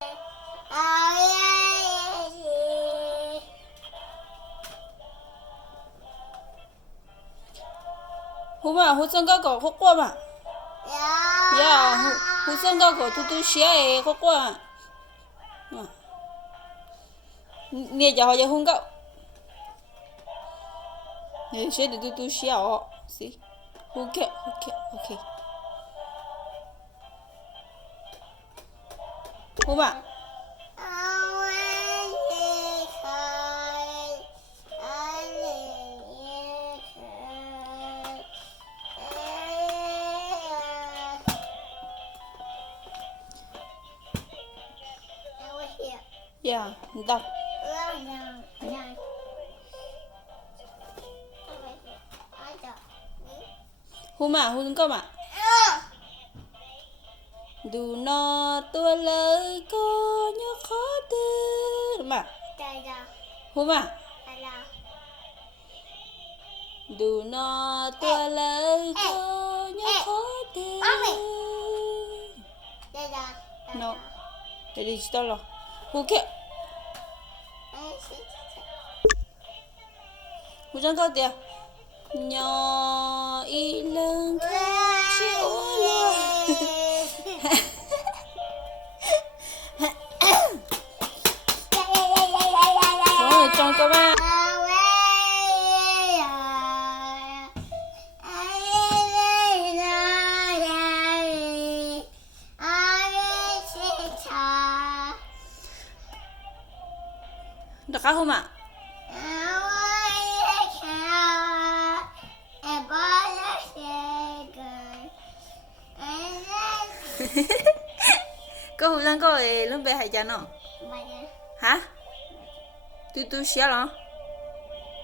Hú mà hú chân cao cổ khóc qua mà. Yeah, hú chân cao cổ tu xía ấy khóc qua. Nè giờ họ giờ hung cậu. Nè xía để tu xía ọ. See. Okay. Hú mà. Yeah, đọc. Hú mà, hú cơ mà. Dù nó tua lời có nhớ khó tin mà. Hú mà. Dù nó tua lời có nhớ khó tin. No. Jadi cerita lah. Hú kia. Hú chẳng có tiền. Nhỏ y lưng chiều luôn. Rồi chọn các bạn. Được không ạ? Có hú răng có lúc bé hay chán không? Hả? Tu xía lo?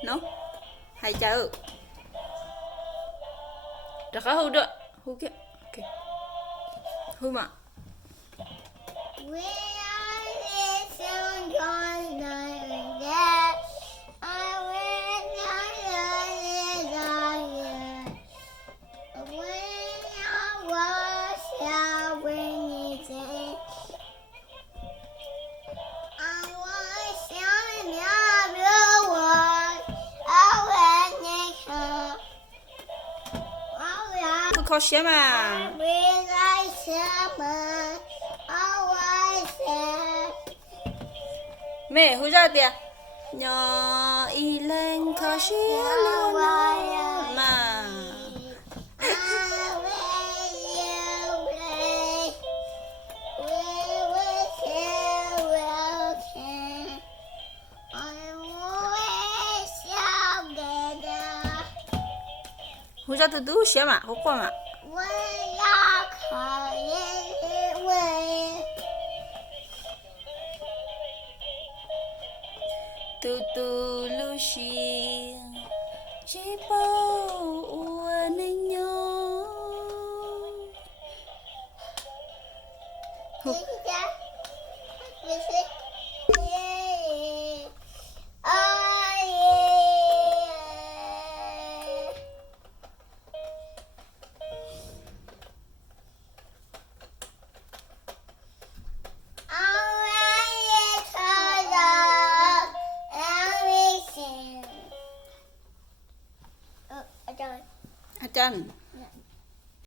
No? Hay chán ư? Được không hú được? Hú kia. Ok. Hú mà. Khó xía mà. Mẹ hú ra tiền. Nhỏ y lên khó xía luôn mà. Hú ra tu xía mà, khóc qua mà. Tu lu xì chỉ bao uẩn nhớ. Chân